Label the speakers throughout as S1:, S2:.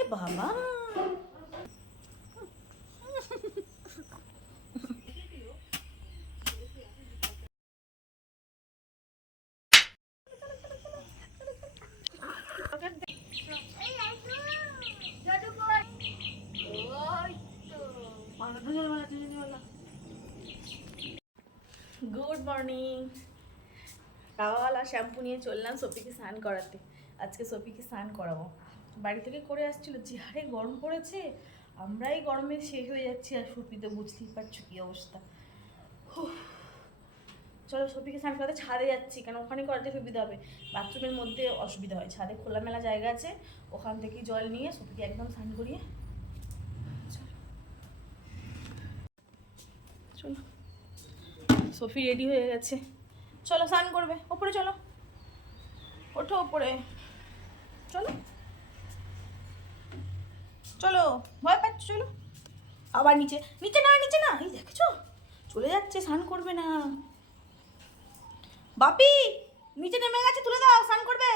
S1: এ বাবা। Good morning towel shampoo নিয়ে চললাম সফিকে স্নান করাতে। আজকে সফিকে স্নান করাবো। বাড়ি থেকে করে আসছিল, যে হারে গরম পড়েছে, আমরাই গরমে শেষ হয়ে যাচ্ছি, আর সফি তো বুঝতেই পারছ কী অবস্থা। চলো সফিকে স্নান করাতে ছাদে যাচ্ছি কারণ ওখানে করাতে সুবিধা হবে। বাথরুমের মধ্যে অসুবিধা হয়, ছাদে খোলামেলা জায়গা আছে, ওখান থেকে জল নিয়ে সফিকে একদম স্নান করিয়ে। চলো। সফি রেডি হয়ে গেছে। চলো স্নান করবে, ওপরে চলো। ওঠো ওপরে। চলো। চলো, ভয় পাচ্ছ, চলো। আবার নিচে নিচে না নিচে না, এই দেখেছ? চলে যাচ্ছে, স্নান করবে না। বাপি, নিচে নেমে গেছে, তুলে দাও, স্নান করবে।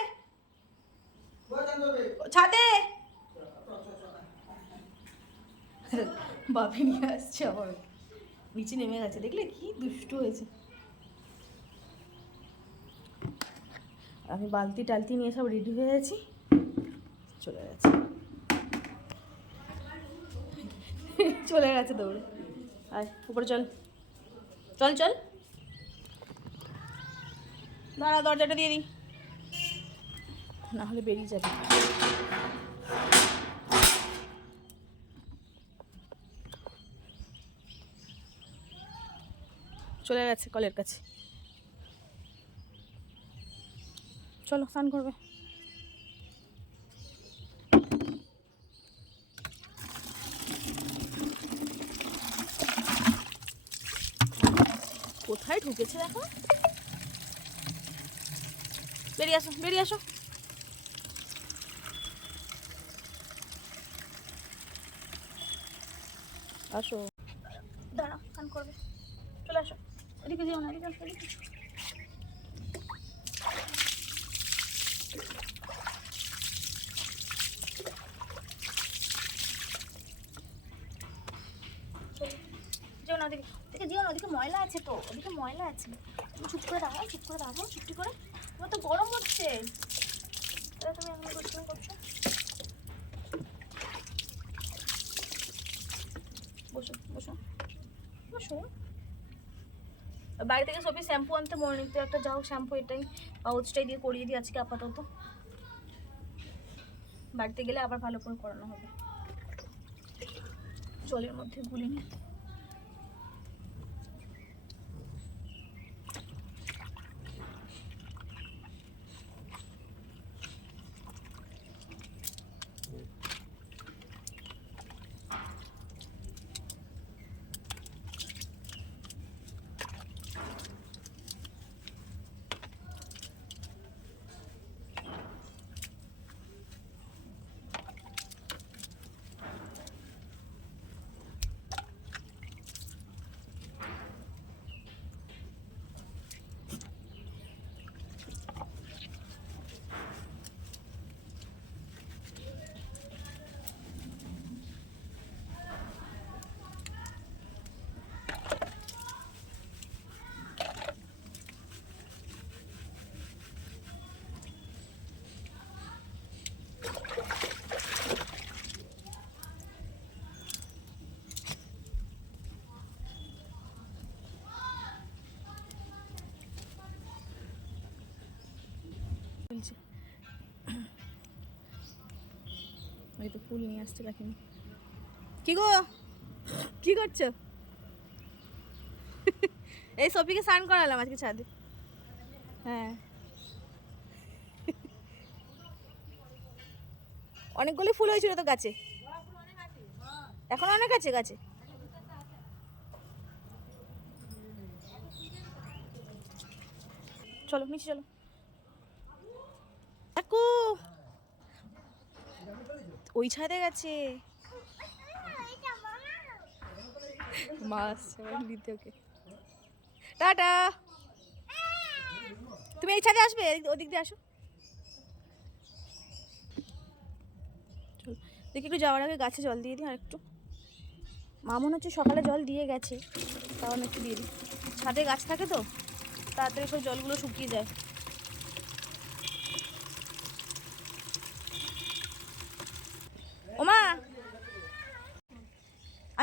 S1: ছাদে। বাপি নিয়ে আসছে আবার। নিচে নেমে গেছে, দেখলে কি দুষ্টু হয়েছে। আমি বালতি টালতি নিয়ে সব রেডি হয়ে গেছি। চলে গেছে। চলে গেছে দৌড়ে। আয়, উপরে চল। চল চল। দাঁড়া, দরজাটা দিয়ে দিই। না হলে বেরিয়ে যাবে। চলে গেছে কলের কাছে। চলো, স্নান করবে। বেরিয়ে আসো বেরিয়ে আসো। আসো। দাঁড়া স্নান করবে। চলে আসো। এদিকে যেও না, এদিকে আসো, এদিকে চলো। যেও না ওদিকে ওদিকে যেও না ওদিকে ময়লা আছে তো ওদিকে ময়লা আছে। চুপ করে দাঁড়াও, চুপ করে দাঁড়াও, চুপটি করে। তোমার তো গরম হচ্ছে। তুমি এমনি গোসল করছ। বাড়ি থেকে সবই শ্যাম্পু আনতে মনে নিতে একটা যাও, শ্যাম্পু এটাই পাউচটাই দিয়ে করিয়ে দিই আজকে আপাতত। বাড়িতে গেলে আবার ভালো করে করানো হবে। জলের মধ্যে গুলিয়ে ফুলছে ওই তো ফুল নিয়ে আসছে কাকিমা। কি গো? কি করছ? এই সপিকে স্নান করালাম আজকে ছাদে। হ্যাঁ। অনেকগুলি ফুল হয়েছিল তো গাছে। এখন অনেক আছে গাছে। চলো, নিচে চলো। কাকু। ওই ছাদে গেছে। এবার নিতে ওকে। টাটা। তুমি এই ছাদে আসবে? ওদিক দিয়ে আসো। দেখি একটু যাওয়ার আগে গাছে জল দিয়ে দিই আর একটু। মা মনে হচ্ছে সকালে জল দিয়ে গেছে, তাও একটু দিয়ে দিই। ছাদে গাছ থাকে তো, তাড়াতাড়ি সব জলগুলো শুকিয়ে যায়।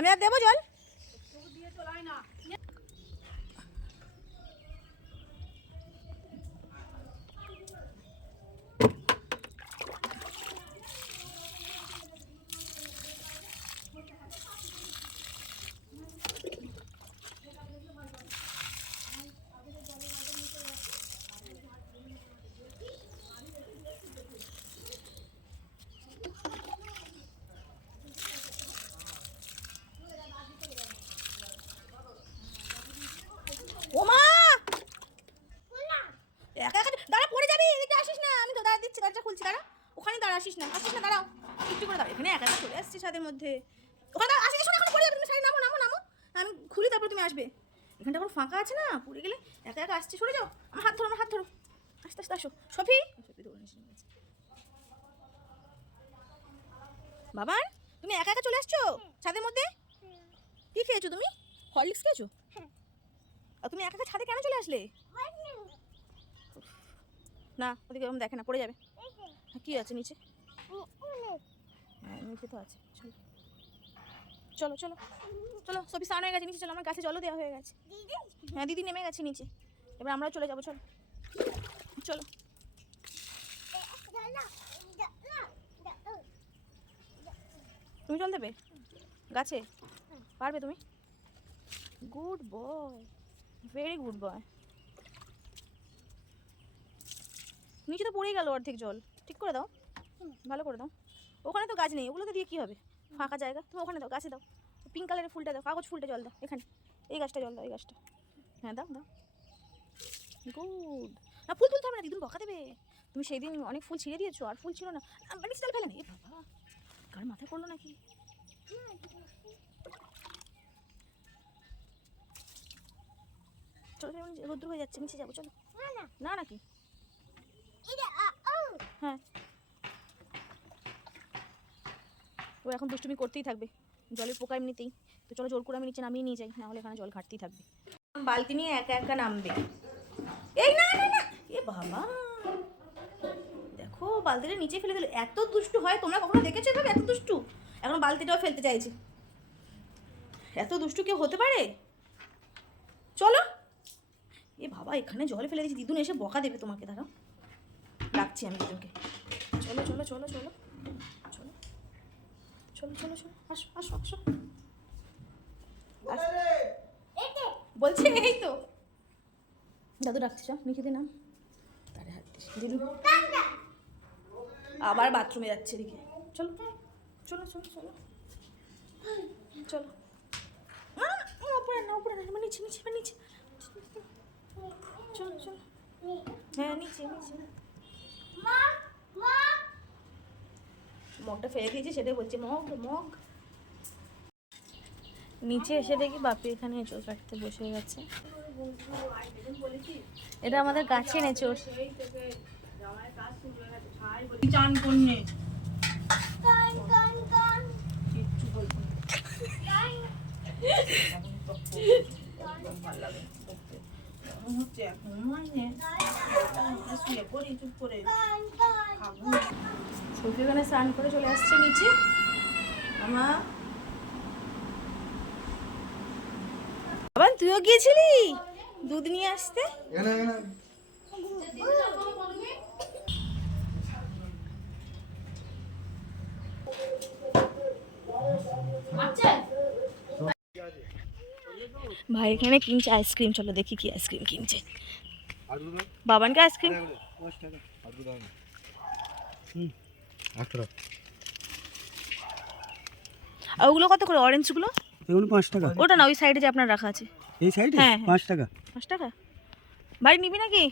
S1: আমি আর দেবো জল ওমা একা একা দাঁড়া পড়ে যাবি এদিকে আসিস না আমি তো দাঁড়া দিচ্ছি দরজা খুলছি দাঁড়া ওখানে দাঁড়া আসিস না আসিস না দাঁড়াও। একটু করে দাঁড়া এখানে একা একা চলে আসছি ছাদের মধ্যে। ওখানে দাঁড়া আসিস না এখন পড়ে তুমি সাইড নামো নামো নামো। আমি খুলি তারপর তুমি আসবে। এখানটা এখন ফাঁকা আছে না? পড়ে গেলে একা একা আসছি সরে যাও। আমার হাত ধরো আমার হাত ধরো। আস্তে আস্তে আসো। সফি সফি দৌড়ে এসে তুমি একা একা চলে আসছো ছাদের মধ্যে? কি খেয়েছো তুমি? হরলিক্স খেয়েছো? আর তুমি একা একা ছাদে কেন চলে আসলে? না ওদিকে ওরকম দেখে না পড়ে যাবে। হ্যাঁ, কি আছে নিচে? হ্যাঁ নিচে তো আছে চলো। চলো চলো চলো সবই স্নান হয়ে গেছে নিচে চলো আমার গাছে জলও দেওয়া হয়ে গেছে। হ্যাঁ দিদি নেমে গেছে নিচে। এবার আমরাও চলে যাব চলো। চলো। তুমি জল দেবে? গাছে? পারবে তুমি? Good boy very good boy নিচে তো পড়েই গেল অর্ধেক জল। ঠিক করে দাও। ভালো করে দাও। ওখানে তো গাছ নেই ওগুলোকে দিয়ে কী হবে? ফাঁকা জায়গা। তুমি ওখানে দাও গাছে দাও। পিঙ্ক কালারের ফুলটা দাও কাগজ ফুলটা জল দাও এখানে। এই গাছটা জল দাও এই গাছটা। হ্যাঁ দাও দাও। গুড না ফুল তুলতে হবে না দিদুন বকা দেবে। তুমি সেই দিন অনেক ফুল ছিঁড়ে দিয়েছ আর ফুল ছিল না। বাড়ি চাল ফেলে এ বাবা কার মাথায় পড়ল নাকি? চলো রোদ্দুর হয়ে যাচ্ছে নিচে যাব চলো। না নাকি? হ্যাঁ। ও এখন দুষ্টুমি করতেই থাকবে। জলের পোকা এমনিতেই। তো চলো জোর করে আমি নিচে নামিয়ে নিয়ে যাই, নাহলে এখানে জল ঘাটতেই থাকবে। বালতি নিয়ে একা একা নামবে। এই না না না। এ বাবা। দেখো, বালতিটা নিচে ফেলে দিল। এত দুষ্টু হয়, তোমরা কখনো দেখেছ এভাবে এত দুষ্টু? এখন বালতিটাও ফেলতে চাইছে। এত দুষ্টু কেউ হতে পারে? চলো। এ বাবা, এখানে জল ফেলে দিয়েছি। দিদুন এসে বকা দেবে তোমাকে, দাঁড়াও। ডাকছি আমি দিদুনকে চলো চলো চলো চলো। চলো চলো চলো চলো। আসো আসো আসো। বলছি এই তো। দাদু ডাকছি চল লিখে দে নাম। তারে হাত দিস। দিদু আবার বাথরুমে যাচ্ছে এদিকে। চলো চলো চলো চলো। চলো। উপরে না উপরে না। আমার নিচে নিচে নিচে। চলো চলো। হ্যাঁ নিচে নিচে। মগটা ফেলে দিয়েছে, সেটাই বলছে, মগ মগ। নিচে এসে দেখি বাপি এখানে এঁচড় কাটতে বসে গেছে। এটা আমাদের গাছের এঁচড়
S2: চান করনে। হচ্ছে এখন মানে শুয়ে পড়ি চুপ করে খাব
S1: সফি ওখানে স্নান করে চলে আসছে নিচে। আমার আবার তুইও গিয়েছিলি? দুধ নিয়ে আসতে?
S3: এখানে
S1: ভাই এখানে কিনছে আইসক্রিম চলো দেখি কি আইসক্রিম কিনছে। বাবানকে আইসক্রিম
S3: আর হুম
S1: আর ওগুলো কত করে অরেঞ্জগুলো
S4: এগুলো পাঁচ টাকা।
S1: ওটা না ওই সাইডে যে আপনার রাখা আছে।
S4: এই সাইডে
S1: হ্যাঁ, হ্যাঁ।
S4: পাঁচ টাকা।
S1: পাঁচ টাকা? বাড়ি নিবি নাকি?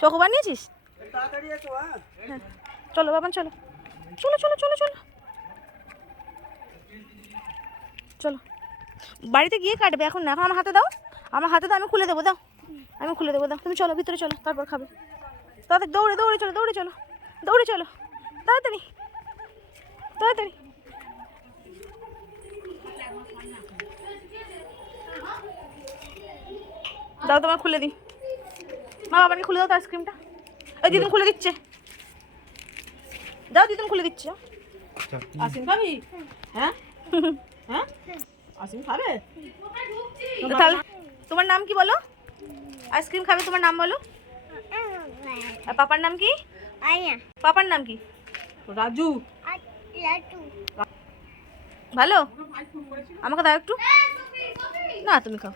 S1: চকোবার নিয়েছিস হ্যাঁ। চলো বাবান চলো। চলো চলো চলো চলো। চলো। বাড়িতে গিয়ে কাটবে এখন না এখন আমার হাতে দাও। আমার হাতে দাও আমি খুলে দেবো দাও। আমি খুলে দেবো দাও। তুমি চলো ভিতরে চলো তারপর খাবে। তাড়াতাড়ি দৌড়ে দৌড়ে চলো দৌড়ে চলো দৌড়ে চলো। তাড়াতাড়ি তাড়াতাড়ি। দাও তোমার খুলে দিই। মা বাবাকে খুলে দাও তো আইসক্রিমটা ওই দিদিন খুলে দিচ্ছে। দাও দিদিন খুলে দিচ্ছে।
S2: খাবি হ্যাঁ? হ্যাঁ? আসিম খাবে?
S1: তাহলে তোমার নাম কি বলো? আইসক্রিম খাবে তোমার নাম বলো। আর পাপার নাম কি? পাপার নাম কি?
S2: রাজু।
S1: ভালো? আমাকে দাও একটু। না তুমি খাও।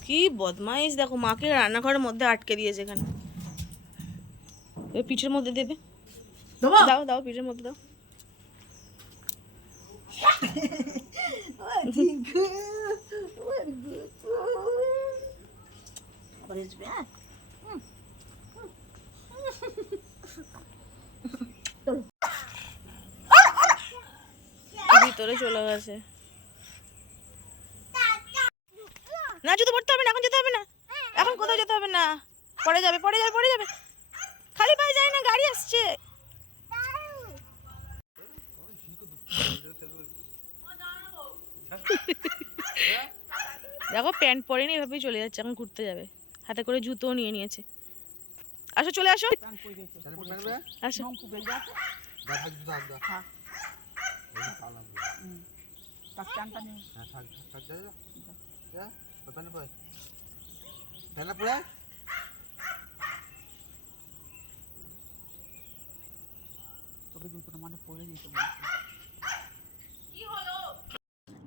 S1: কি বদমাইশ দেখো মাকে রান্নাঘরের মধ্যে আটকে দিয়েছে এখানে। পিঠের মধ্যে দেবে। দাও দাও পিঠের মধ্যে দাও।
S2: আবার আসবে হ্যাঁ?
S1: ভিতরে চলে গেছে। না জুতো পড়তে হবে না এখন যেতে হবে না। এখন কোথাও যেতে হবে না। পরে যাবে পরে যাবে পরে যাবে। খালি পায়ে যায় না গাড়ি আসছে। দেখো প্যান্ট পরেনি এভাবেই চলে যাচ্ছে এখন ঘুরতে যাবে। হাতে করে জুতোও নিয়ে নিয়েছে। আসো চলে আসো। আসো
S2: তার চানটা নেই তোকে জুতোটা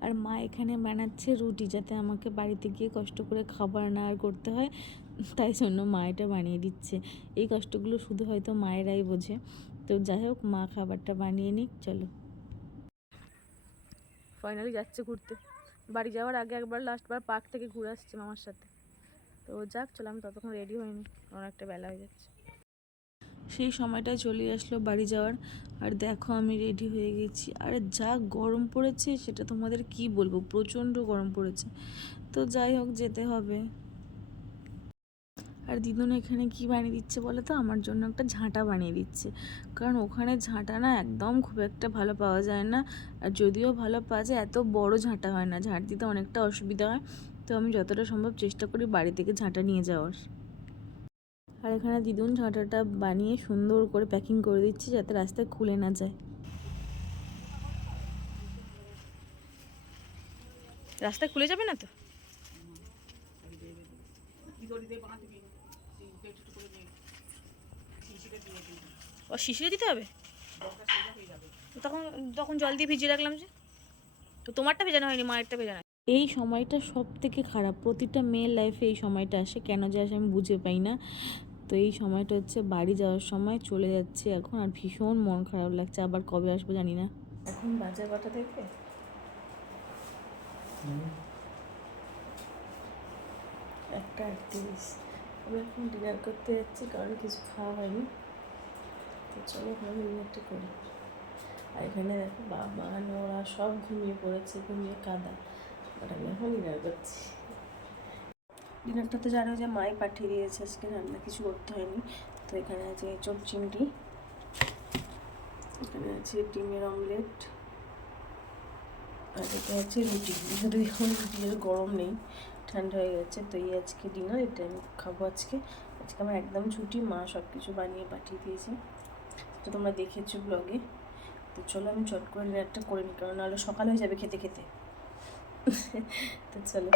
S1: আর মা এখানে বানাচ্ছে রুটি যাতে আমাকে বাড়িতে গিয়ে কষ্ট করে খাবার না আর করতে হয়। তাই জন্য মা এটা বানিয়ে দিচ্ছে। এই কষ্টগুলো শুধু হয়তো মায়েরাই বোঝে। তো যাই হোক, মা খাবারটা বানিয়ে নিক, চলো। ফাইনালি যাচ্ছে ঘুরতে। বাড়ি যাওয়ার আগে একবার লাস্টবার পার্ক থেকে ঘুরে আসছে মামার সাথে। তো যাক, চলো আমি ততক্ষণ রেডি হইনি অনেকটা বেলা হয়ে যাচ্ছে। সেই সময়টায় চলে আসলো বাড়ি যাওয়ার। আর দেখো আমি রেডি হয়ে গেছি। আর যা গরম পড়েছে, সেটা তোমাদের কি বলব? প্রচণ্ড গরম পড়েছে। তো যাই হোক, যেতে হবে। আর দিদুন এখানে কি বানিয়ে দিচ্ছে বলে তো? আমার জন্য একটা ঝাঁটা বানিয়ে দিচ্ছে। কারণ ওখানে ঝাঁটা না একদম খুব একটা ভালো পাওয়া যায় না। আর যদিও ভালো পাওয়া যায় এত বড় ঝাঁটা হয় না। ঝাঁট দিতে অনেকটা অসুবিধা হয়। তো আমি যতটা সম্ভব চেষ্টা করি বাড়ি থেকে ঝাঁটা নিয়ে যাওয়ার। আর এখানে দিদুন ঝাঁটাটা বানিয়ে সুন্দর করে প্যাকিং করে দিচ্ছে যাতে রাস্তায় খুলে না যায়। রাস্তায় খুলে যাবে না তো?
S2: কি করে দিয়ে বাঁধবি তুই একটু করে নে শিশিরে দিয়ে দিবি
S1: ও শিশিরে দিতে হবে? তখন তখন জল দিয়ে ভিজিয়ে রাখলাম যে। তো তোমারটা ভেজানো হয়নি মায়েরটা ভেজানো। এই সময়টা সব থেকে খারাপ। প্রতিটা মেয়ের লাইফে এই সময়টা আসে। কেন যে আসে আমি বুঝে পাই না। তো এই সময়টা হচ্ছে বাড়ি যাওয়ার সময় চলে যাচ্ছে এখন আর ভীষণ মন খারাপ লাগছে। আবার কবে আসব জানি না। এখন বাজার কটা দেখবে একটা আমি এখন ডিনার করতে যাচ্ছি কারণ কিছু খাওয়া হয়নি। তো চলো আমি ডিনারটা করি। আর এখানে দেখো, বাবা, নোরা সব ঘুমিয়ে পড়েছে, ঘুমিয়ে কাদা। বাট আমি এখন ডিনার করছি। ডিনারটা তো জানো যে মাই পাঠিয়ে দিয়েছে আজকে, রান্না কিছু করতে হয়নি। তো এখানে আছে চোখ চিংড়ি, এখানে আছে ডিমের অমলেট আর এটা আছে রুটি। শুধু এখন রুটির গরম নেই, ঠান্ডা হয়ে গেছে, তো এই আজকে ডিনার এটা আমি খাব আজকে। আজকে আমার একদম ছুটি, মা সব কিছু বানিয়ে পাঠিয়ে দিয়েছে। তো তোমরা দেখেছ ব্লগে। তো চলো আমি চট করে ডিনারটা করে নিই, কারণ নাহলে সকাল হয়ে যাবে খেতে খেতে। তো চলো।